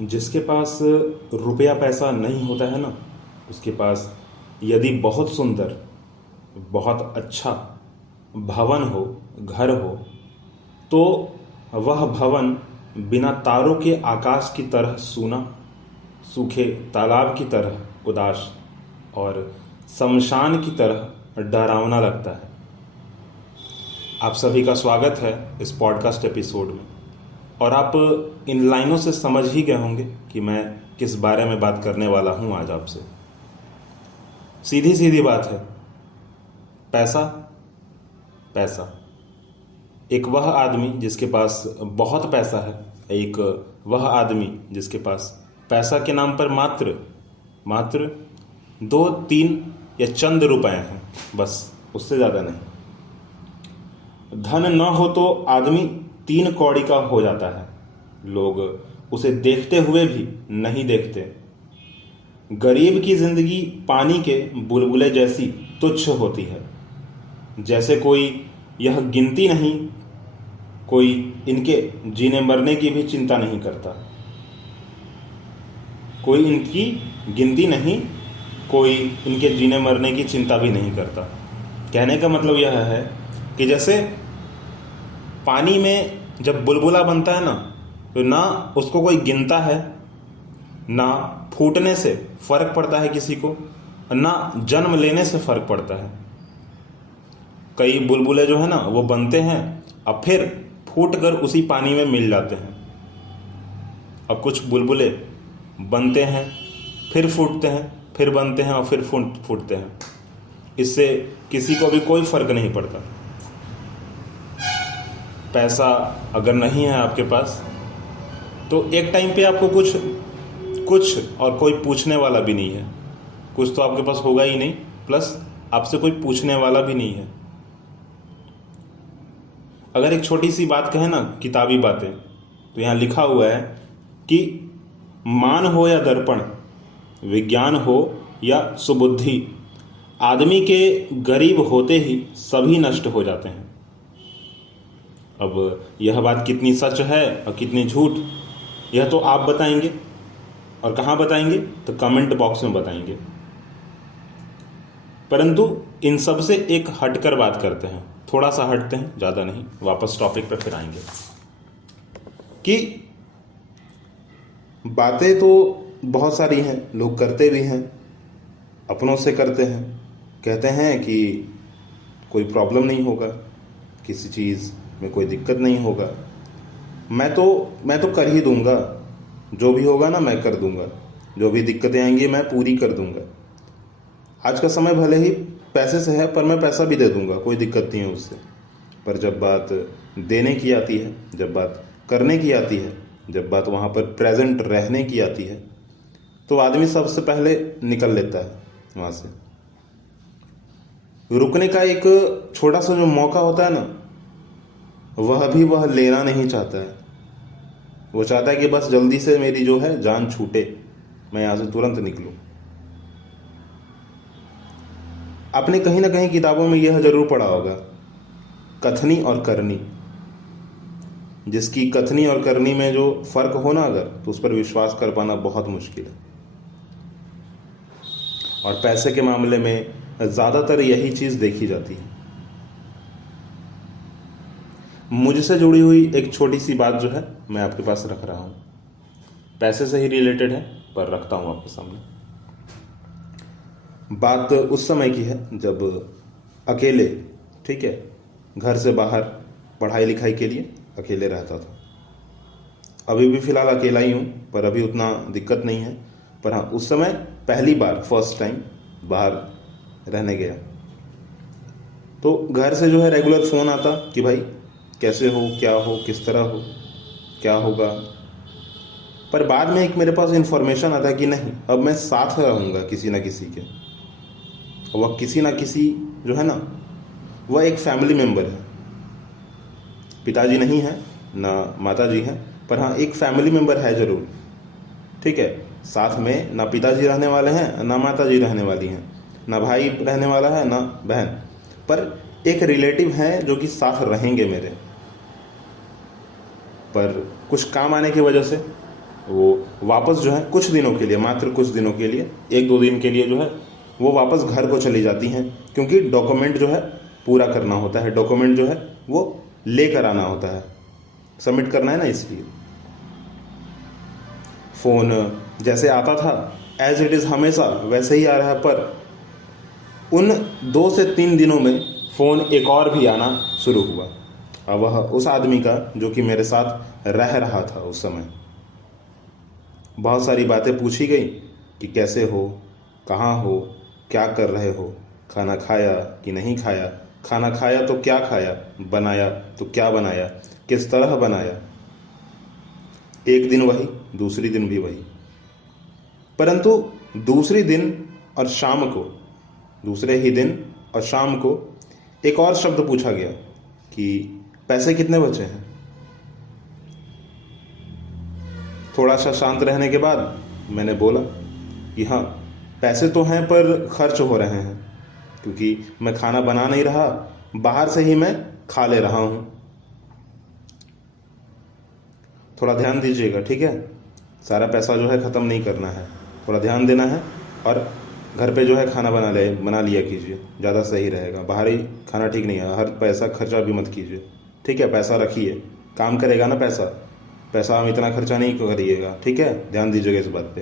जिसके पास रुपया पैसा नहीं होता है ना, उसके पास यदि बहुत सुंदर, बहुत अच्छा भवन हो, घर हो, तो वह भवन बिना तारों के आकाश की तरह सूना, सूखे तालाब की तरह उदास और शमशान की तरह डरावना लगता है। आप सभी का स्वागत है इस पॉडकास्ट एपिसोड में। और आप इन लाइनों से समझ ही गए होंगे कि मैं किस बारे में बात करने वाला हूं आज आपसे। सीधी सीधी बात है, पैसा। पैसा। एक वह आदमी जिसके पास बहुत पैसा है, एक वह आदमी जिसके पास पैसा के नाम पर मात्र 2-3 या चंद रुपए हैं, बस उससे ज़्यादा नहीं। धन न हो तो आदमी 3 कौड़ी का हो जाता है। लोग उसे देखते हुए भी नहीं देखते। गरीब की जिंदगी पानी के बुलबुले जैसी तुच्छ होती है। जैसे कोई यह गिनती नहीं, कोई इनके जीने मरने की भी चिंता नहीं करता। कोई इनकी गिनती नहीं, कोई इनके जीने मरने की चिंता भी नहीं करता। कहने का मतलब यह है कि जैसे पानी में जब बुलबुला बनता है ना, तो ना उसको कोई गिनता है, ना फूटने से फर्क पड़ता है किसी को, ना जन्म लेने से फर्क पड़ता है। कई बुलबुले जो है ना वो बनते हैं और फिर फूट कर उसी पानी में मिल जाते हैं। अब कुछ बुलबुले बनते हैं, फिर फूटते हैं, फिर बनते हैं और फिर फूटते हैं। इससे किसी को भी कोई फर्क नहीं पड़ता। पैसा अगर नहीं है आपके पास तो एक टाइम पे आपको कुछ और कोई पूछने वाला भी नहीं है। कुछ तो आपके पास होगा ही नहीं, प्लस आपसे कोई पूछने वाला भी नहीं है। अगर एक छोटी सी बात कहें ना, किताबी बातें, तो यहाँ लिखा हुआ है कि मान हो या दर्पण, विज्ञान हो या सुबुद्धि, आदमी के गरीब होते ही सभी नष्ट हो जाते हैं। अब यह बात कितनी सच है और कितनी झूठ, यह तो आप बताएंगे। और कहाँ बताएंगे? तो कमेंट बॉक्स में बताएंगे। परंतु इन सब से एक हटकर बात करते हैं, थोड़ा सा हटते हैं, ज़्यादा नहीं। वापस टॉपिक पर फिर आएंगे कि बातें तो बहुत सारी हैं, लोग करते भी हैं, अपनों से करते हैं। कहते हैं कि कोई प्रॉब्लम नहीं होगा, किसी चीज़ में कोई दिक्कत नहीं होगा, मैं तो कर ही दूंगा, जो भी होगा ना मैं कर दूंगा, जो भी दिक्कतें आएंगी मैं पूरी कर दूंगा। आज का समय भले ही पैसे से है, पर मैं पैसा भी दे दूंगा, कोई दिक्कत नहीं है उससे। पर जब बात देने की आती है, जब बात करने की आती है, जब बात वहाँ पर प्रेजेंट रहने की आती है, तो आदमी सबसे पहले निकल लेता है वहाँ से। रुकने का एक छोटा सा जो मौका होता है ना, वह लेना नहीं चाहता है। वो चाहता है कि बस जल्दी से मेरी जो है जान छूटे, मैं यहाँ से तुरंत निकलूं। आपने कहीं ना कहीं किताबों में यह जरूर पढ़ा होगा, कथनी और करनी। जिसकी कथनी और करनी में जो फर्क हो ना अगर, तो उस पर विश्वास कर पाना बहुत मुश्किल है। और पैसे के मामले में ज़्यादातर यही चीज़ देखी जाती है। मुझसे जुड़ी हुई एक छोटी सी बात जो है मैं आपके पास रख रहा हूँ, पैसे से ही रिलेटेड है, पर रखता हूँ आपके सामने। बात उस समय की है जब अकेले, ठीक है, घर से बाहर पढ़ाई लिखाई के लिए अकेले रहता था। अभी भी फ़िलहाल अकेला ही हूँ, पर अभी उतना दिक्कत नहीं है। पर हाँ, उस समय पहली बार फर्स्ट टाइम बाहर रहने गया, तो घर से जो है रेगुलर फ़ोन आता कि भाई कैसे हो, क्या हो, किस तरह हो, क्या होगा। पर बाद में एक मेरे पास इन्फॉर्मेशन आता कि नहीं, अब मैं साथ रहूँगा किसी ना किसी के। वह किसी ना किसी जो है ना, वह एक फैमिली मेम्बर है। पिताजी नहीं है, ना माताजी हैं, पर हाँ एक फैमिली मेम्बर है ज़रूर, ठीक है। साथ में ना पिताजी रहने वाले हैं, ना माताजी रहने वाली हैं, ना भाई रहने वाला है, ना बहन, पर एक रिलेटिव हैं जो कि साथ रहेंगे मेरे। पर कुछ काम आने की वजह से वो वापस जो है कुछ दिनों के लिए, मात्र कुछ दिनों के लिए, 1-2 दिन के लिए जो है वो वापस घर को चली जाती हैं, क्योंकि डॉक्यूमेंट जो है पूरा करना होता है, डॉक्यूमेंट जो है वो लेकर आना होता है, सबमिट करना है ना, इसलिए। फ़ोन जैसे आता था एज इट इज़ हमेशा वैसे ही आ रहा है, पर उन 2 से 3 दिनों में फ़ोन एक और भी आना शुरू हुआ। अब वह उस आदमी का जो कि मेरे साथ रह रहा था उस समय। बहुत सारी बातें पूछी गई कि कैसे हो, कहाँ हो, क्या कर रहे हो, खाना खाया कि नहीं खाया, खाना खाया तो क्या खाया, बनाया तो क्या बनाया, किस तरह बनाया। एक दिन वही, दूसरी दिन भी वही, परंतु दूसरे ही दिन और शाम को एक और शब्द पूछा गया कि पैसे कितने बचे हैं। थोड़ा सा शांत रहने के बाद मैंने बोला कि हाँ, पैसे तो हैं पर खर्च हो रहे हैं, क्योंकि मैं खाना बना नहीं रहा, बाहर से ही मैं खा ले रहा हूँ। थोड़ा ध्यान दीजिएगा, ठीक है। सारा पैसा जो है ख़त्म नहीं करना है, थोड़ा ध्यान देना है, और घर पे जो है खाना बना लिया कीजिए, ज़्यादा सही रहेगा। बाहर ही खाना ठीक नहीं है, हर पैसा खर्चा भी मत कीजिए, ठीक है। पैसा रखिए, काम करेगा ना पैसा हम इतना खर्चा नहीं करिएगा, ठीक है। ध्यान दीजिएगा इस बात पे।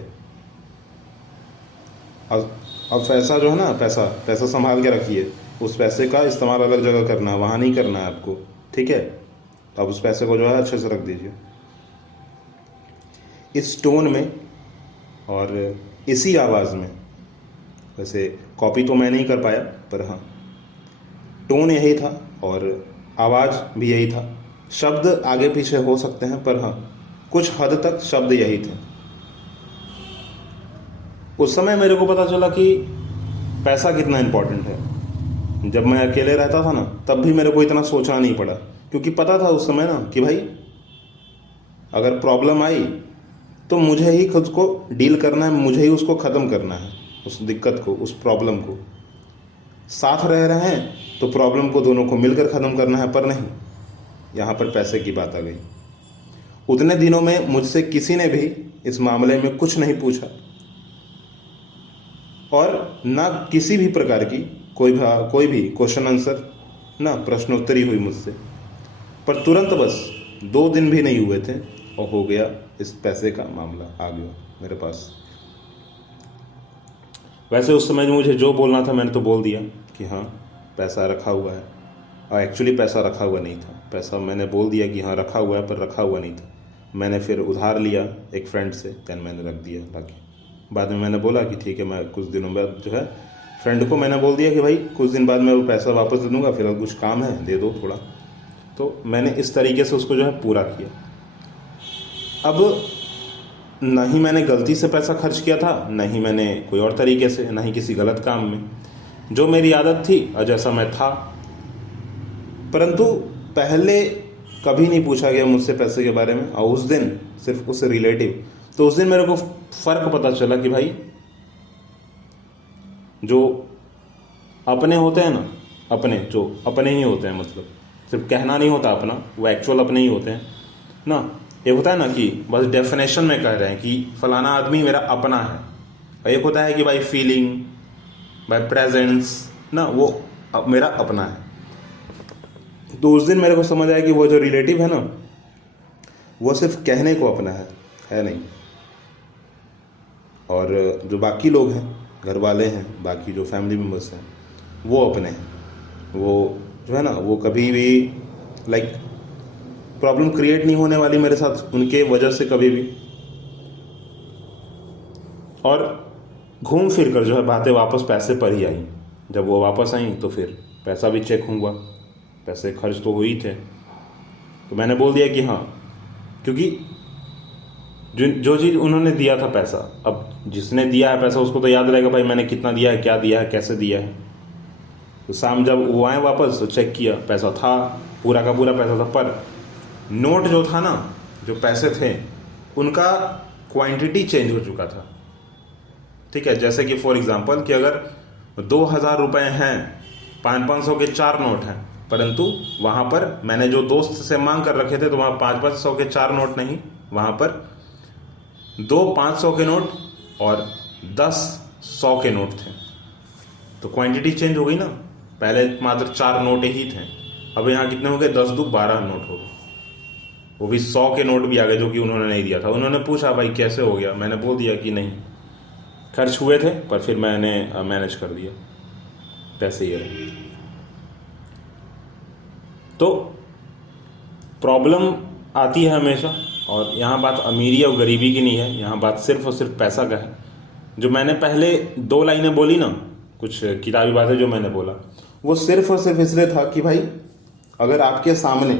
अब पैसा जो है ना, पैसा संभाल के रखिए। उस पैसे का इस्तेमाल अलग जगह करना है, वहाँ नहीं करना है आपको, ठीक है। तो अब उस पैसे को जो है अच्छे से रख दीजिए, इस टोन में और इसी आवाज़ में। वैसे कॉपी तो मैं नहीं कर पाया, पर हाँ, टोन यही था और आवाज़ भी यही था। शब्द आगे पीछे हो सकते हैं, पर हाँ, कुछ हद तक शब्द यही थे। उस समय मेरे को पता चला कि पैसा कितना इम्पोर्टेंट है। जब मैं अकेले रहता था ना, तब भी मेरे को इतना सोचना नहीं पड़ा, क्योंकि पता था उस समय ना कि भाई अगर प्रॉब्लम आई तो मुझे ही खुद को डील करना है, मुझे ही उसको ख़त्म करना है, उस दिक्कत को, उस प्रॉब्लम को। साथ रह रहे हैं तो प्रॉब्लम को दोनों को मिलकर ख़त्म करना है, पर नहीं, यहाँ पर पैसे की बात आ गई। उतने दिनों में मुझसे किसी ने भी इस मामले में कुछ नहीं पूछा, और ना किसी भी प्रकार की कोई भी क्वेश्चन आंसर, ना प्रश्नोत्तरी हुई मुझसे। पर तुरंत बस 2 दिन भी नहीं हुए थे और हो गया, इस पैसे का मामला आ गया मेरे पास। वैसे उस समय मुझे जो बोलना था मैंने तो बोल दिया कि हाँ, पैसा रखा हुआ है, और एक्चुअली पैसा रखा हुआ नहीं था। पैसा मैंने बोल दिया कि हाँ रखा हुआ है, पर रखा हुआ नहीं था। मैंने फिर उधार लिया एक फ्रेंड से, दैन मैंने रख दिया लाके। बाद में मैंने बोला कि ठीक है, मैं कुछ दिनों बाद जो है फ्रेंड को मैंने बोल दिया कि भाई कुछ दिन बाद मैं वो पैसा वापस दे दूँगा, फिलहाल कुछ काम है, दे दो थोड़ा। तो मैंने इस तरीके से उसको जो है पूरा किया। अब ना ही मैंने गलती से पैसा खर्च किया था, ना ही मैंने कोई और तरीके से, ना ही किसी गलत काम में। जो मेरी आदत थी और जैसा मैं था, परंतु पहले कभी नहीं पूछा गया मुझसे पैसे के बारे में, और उस दिन सिर्फ उस रिलेटिव। तो उस दिन मेरे को फ़र्क पता चला कि भाई जो अपने होते हैं ना, जो अपने ही होते हैं, मतलब सिर्फ कहना नहीं होता अपना, वो एक्चुअल अपने ही होते हैं ना। एक होता है ना कि बस डेफिनेशन में कह रहे हैं कि फलाना आदमी मेरा अपना है, और एक होता है कि भाई फीलिंग, बाय प्रेजेंस ना, वो मेरा अपना है। तो उस दिन मेरे को समझ आया कि वो जो रिलेटिव है ना, वो सिर्फ कहने को अपना है नहीं। और जो बाकी लोग हैं, घर वाले हैं, बाकी जो फैमिली मेम्बर्स हैं, वो अपने हैं। वो जो है ना, वो कभी भी प्रॉब्लम क्रिएट नहीं होने वाली मेरे साथ उनके वजह से कभी भी। और घूम फिर कर जो है बातें वापस पैसे पर ही आई। जब वो वापस आई तो फिर पैसा भी चेक हुआ, पैसे खर्च तो हुई थे। तो मैंने बोल दिया कि हाँ, क्योंकि जो चीज़ उन्होंने दिया था पैसा, अब जिसने दिया है पैसा उसको तो याद रहेगा भाई मैंने कितना दिया है, क्या दिया है, कैसे दिया है। तो शाम जब वो आए वापस तो चेक किया, पैसा था, पूरा का पूरा पैसा था, पर नोट जो था ना, जो पैसे थे, उनका क्वांटिटी चेंज हो चुका था। ठीक है, जैसे कि फॉर एग्जांपल कि अगर 2000 रुपये हैं, 500 के 4 नोट हैं, परंतु वहाँ पर मैंने जो दोस्त से मांग कर रखे थे तो वहाँ 500 के 4 नोट नहीं, वहाँ पर 2 500 के नोट और 10 100 के नोट थे। तो क्वांटिटी चेंज हो गई ना। पहले मात्र 4 नोट ही थे, अब यहाँ कितने हो गए? 10 दू 12 नोट हो गए। वो भी 100 के नोट भी आ गए जो कि उन्होंने नहीं दिया था। उन्होंने पूछा भाई कैसे हो गया, मैंने बोल दिया कि नहीं, खर्च हुए थे पर फिर मैंने मैनेज कर दिया, पैसे ये रहे। तो प्रॉब्लम आती है हमेशा, और यहाँ बात अमीरी और गरीबी की नहीं है, यहाँ बात सिर्फ और सिर्फ पैसा का है। जो मैंने पहले 2 लाइनें बोली ना, कुछ किताबी बातें जो मैंने बोला, वो सिर्फ और सिर्फ इसलिए था कि भाई अगर आपके सामने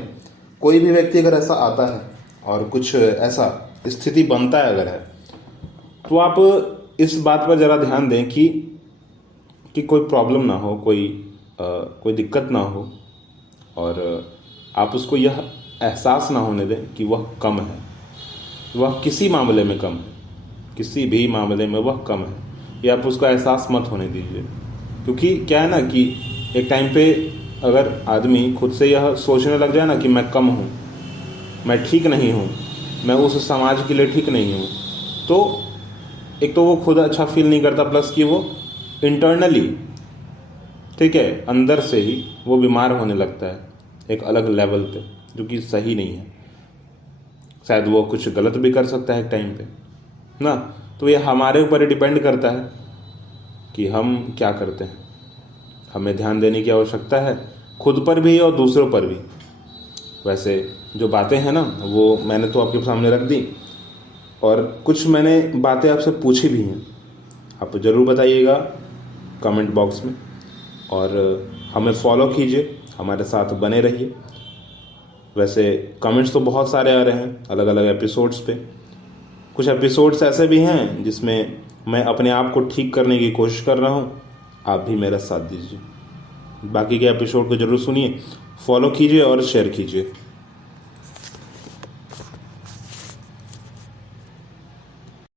कोई भी व्यक्ति अगर ऐसा आता है और कुछ ऐसा स्थिति बनता है अगर है, तो आप इस बात पर ज़रा ध्यान दें कि कोई प्रॉब्लम ना हो, कोई दिक्कत ना हो, और आप उसको यह एहसास ना होने दें कि वह कम है। वह किसी मामले में कम है, किसी भी मामले में वह कम है, ये आप उसका एहसास मत होने दीजिए। क्योंकि क्या है ना कि एक टाइम पे अगर आदमी खुद से यह सोचने लग जाए ना कि मैं कम हूँ, मैं ठीक नहीं हूँ, मैं उस समाज के लिए ठीक नहीं हूँ, तो एक तो वो खुद अच्छा फील नहीं करता, प्लस कि वो इंटरनली, ठीक है, अंदर से ही वो बीमार होने लगता है एक अलग लेवल पे, जो कि सही नहीं है। शायद वो कुछ गलत भी कर सकता है एक टाइम पे ना। तो ये हमारे ऊपर ही डिपेंड करता है कि हम क्या करते हैं। हमें ध्यान देने की आवश्यकता है, खुद पर भी और दूसरों पर भी। वैसे जो बातें हैं ना, वो मैंने तो आपके सामने रख दी, और कुछ मैंने बातें आपसे पूछी भी हैं। आप ज़रूर बताइएगा कमेंट बॉक्स में, और हमें फॉलो कीजिए, हमारे साथ बने रहिए। वैसे कमेंट्स तो बहुत सारे आ रहे हैं अलग अलग एपिसोड्स पे। कुछ एपिसोड्स ऐसे भी हैं जिसमें मैं अपने आप को ठीक करने की कोशिश कर रहा हूँ, आप भी मेरा साथ दीजिए। बाकी के एपिसोड को ज़रूर सुनिए, फॉलो कीजिए और शेयर कीजिए।